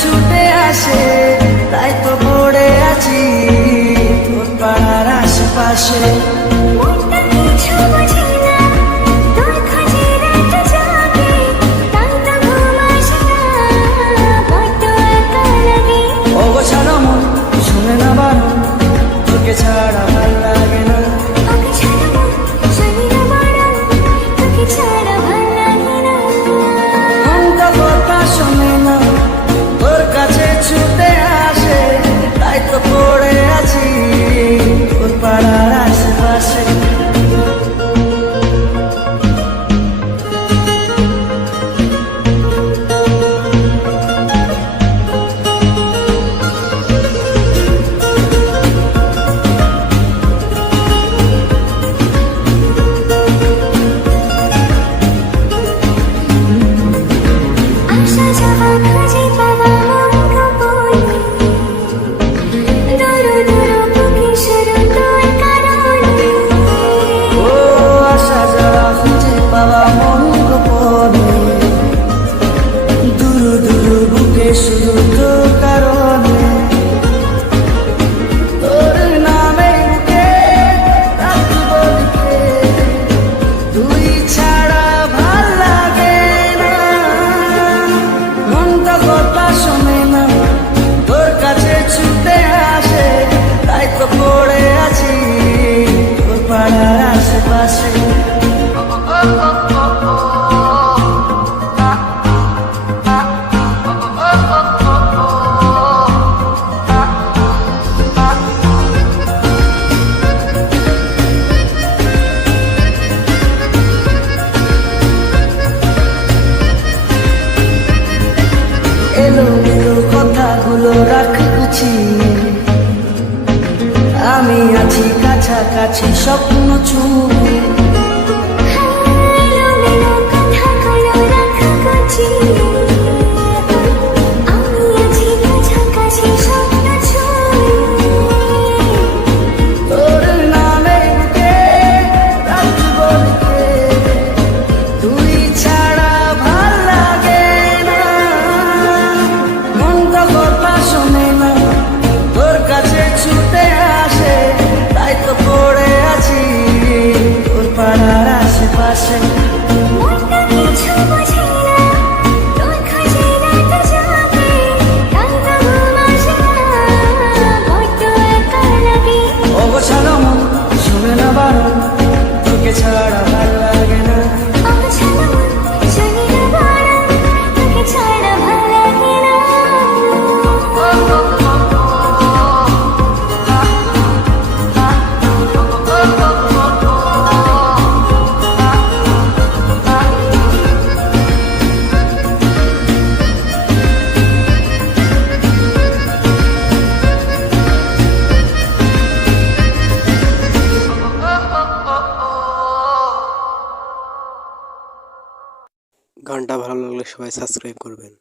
ছুটে আসে তাই তো পড়ে আছি তোর পাড়ার আশেপাশে। ওগো ছাড়ো মন শুনে না বারণ, তোকে ছাড়া ভাল লাগে না। মনটা কথা শোনে না, তোর কাছে ছুটে আসে তাই তো পড়ে আছি তোর পাড়ার আশেপাশে। শুধু তোর কারণে তোর নামে বুকে রাখব লিখে, তুই ছাড়া ভাল লাগে না। মনটা কথা শোনে না, তোর কাছে ছুটে আসে তাই তো পড়ে আছি তোর পাড়ার আশেপাশে। এলোমেলো কথাগুলো রাখ গুছিয়ে, আমি আছি কাছাকাছি স্বপ্ন ছুঁয়ে। তোর নামে বুকে রাখব লিখে, তুই ছাড়া ভাল লাগে না। মনটা কথা শোনে না, তোর কাছে ছুটে আসে তাই তো পড়ে আছি তোর পাড়ার আশেপাশে। ওগো ছাড়ো মন শুনে না বারণ, তোকে ছাড়া ভাল লাগে না। গানটা ভালো লাগলে সবাই সাবস্ক্রাইব করবেন।